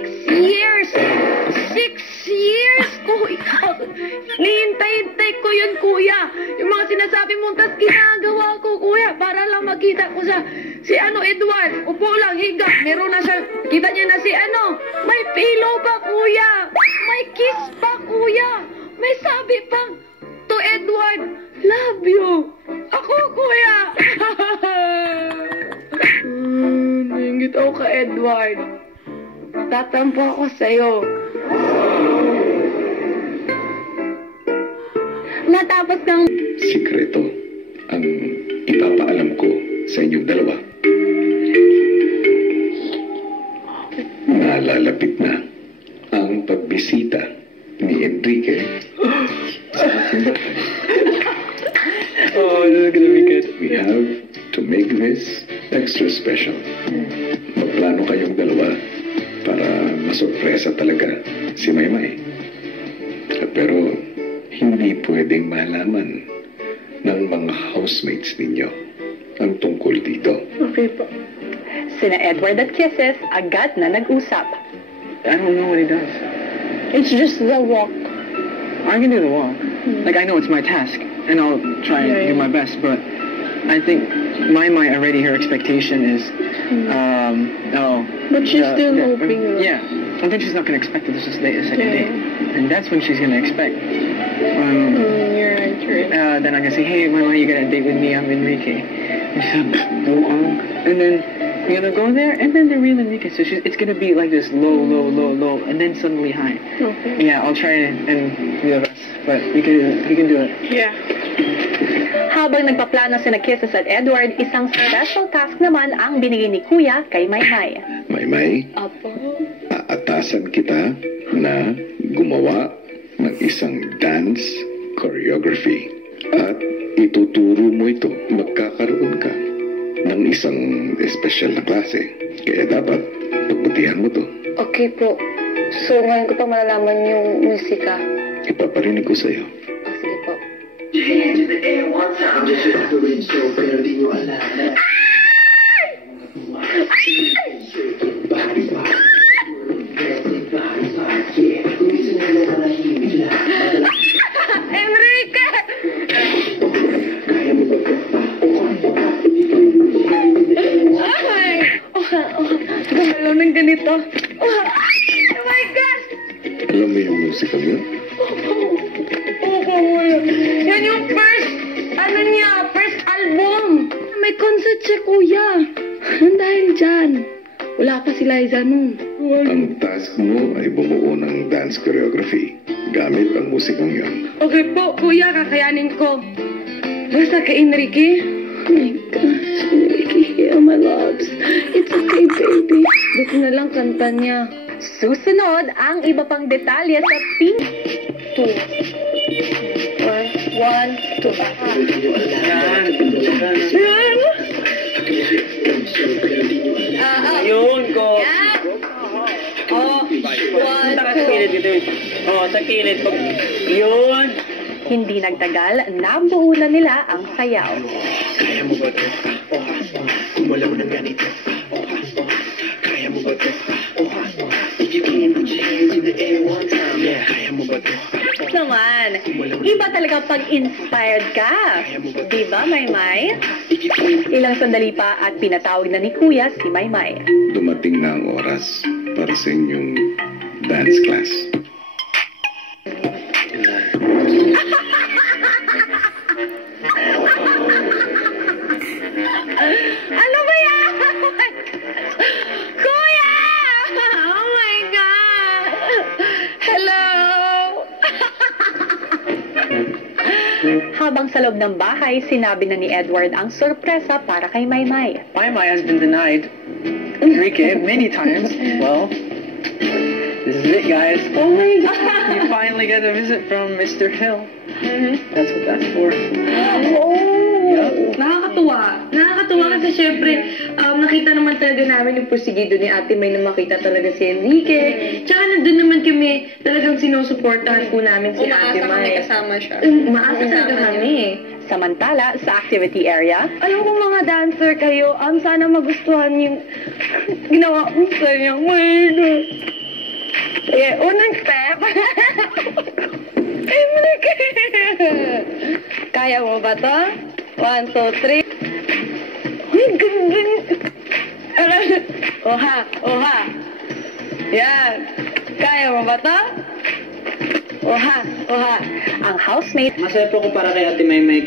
6 years! 6 years, kuya! Nihintay-hintay ko yun, kuya. Yung mga sinasabi mong tas ginagawa ko, kuya, para lang makita ko si Edward. Upo lang, higa. Meron na siya, kita niya na may pillow pa, kuya. May kiss pa, kuya. May sabi pang, to Edward, love you. Ako, kuya. Nainggit ako ka, Edward. Tatampo ako sa'yo. Natapos kang... Sikreto ang ipapaalam ko sa inyong dalawa. Nalalapit na ang pagbisita ni Enrique. Oh, this is gonna be good. We have to make this extra special. Magplano kayong dalawa para masurpresa talaga si Maymay. Pero hindi pwedeng malaman ng mga housemates ninyo ang tungkol dito. Okay po. Sina Edward at Kisses agad na nag-usap. I don't know what he does. It's just the walk. I can do the walk. Like, I know it's my task, and I'll try and do my best, but I think my already, her expectation is, But she's still hoping. Yeah. I think she's not going to expect that this is the second date. And that's when she's going to expect. You're right. Then I'm going to say, hey, Mama, you got a date with me, I'm Enrique. And she's like, and then we're going to go there, and then the real Enrique. So it's going to be like this low, and then suddenly high. Okay. Yeah, I'll try and do the best. But you can do it. Yeah. Habang nagpaplano sina Kisses at Edward, isang special task naman ang binigay ni Kuya kay Maymay. Maymay, Apo. aatasan kita na gumawa ng isang dance choreography. At ituturo mo ito. Magkakaroon ka ng isang espesyal na klase. Kaya dapat pagbutihan mo to. Okay po. So, ngayon ko pa malalaman yung musika. Ipaparinig ko sa'yo. Sige po. Hands in the air one time, just suffering so pero di nyo alam na body rock, yeah, gumising na lang manahimik lang. Enrique! Kaya mo ba ito? Ay! Gumalaw ng ganito. Oh my gosh! Alam mo yung musika mo? Opo, kuya. Yan yung first album. May concert siya, kuya. Dahil dyan. Wala pa si Liza nun. Ang task mo ay bumuo ng dance choreography gamit ang musikang yon. Okay po, kuya, kakayanin ko. Basta kay Enrique. Oh my gosh, Enrique, oh my loves. It's okay, baby. Gusto na lang kanta niya. Susunod ang iba pang detalye sa Pink 2. 1, 2. Ayun ko. Oh, 1, 2. Oh, sa kilid. Yun. Hindi nagtagal, nabuo na nila ang sayaw. Kaya mo ba ito? Gumalaw ng ganito. Kaya mo ba ito? If you can put your hands in the air one time, yeah. Kaya mo ba ito? Naman, iba talaga pag inspired ka. Diba, Maymay? Ilang sandali pa at pinatawag na ni Kuya si Maymay. Dumating na ang oras para sa inyong dance class. Ano ba yan? Kuya! Oh my God! Hello! Habang sa loob ng bahay, sinabi na ni Edward ang sorpresa para kay Maymay. My has been denied Enrique many times. Well, this is it, guys. Oh my God! You finally get a visit from Mr. Hill. That's what that's for. Oh! Yep. Nakakatuwa. Nakakatuwa kasi syempre, nakita naman talaga namin yung porsigido ni Ate May na makita talaga si Enrique. Tsaka nandun naman kami, talagang sinusuportahan po namin si Ate May. Kasama siya. Umaasa talaga kami. Samantala, sa activity area, Alam ko mga dancer kayo, sana magustuhan yung ginawa ko sa inyo. Sige, unang step. Kaya mo ba to? 1, 2, 3. Uy, ganda. Oha, oha. Yan. Kaya mo ba to? Oha, oha. Ang housemate Masaya po ko para kay Ate Maymay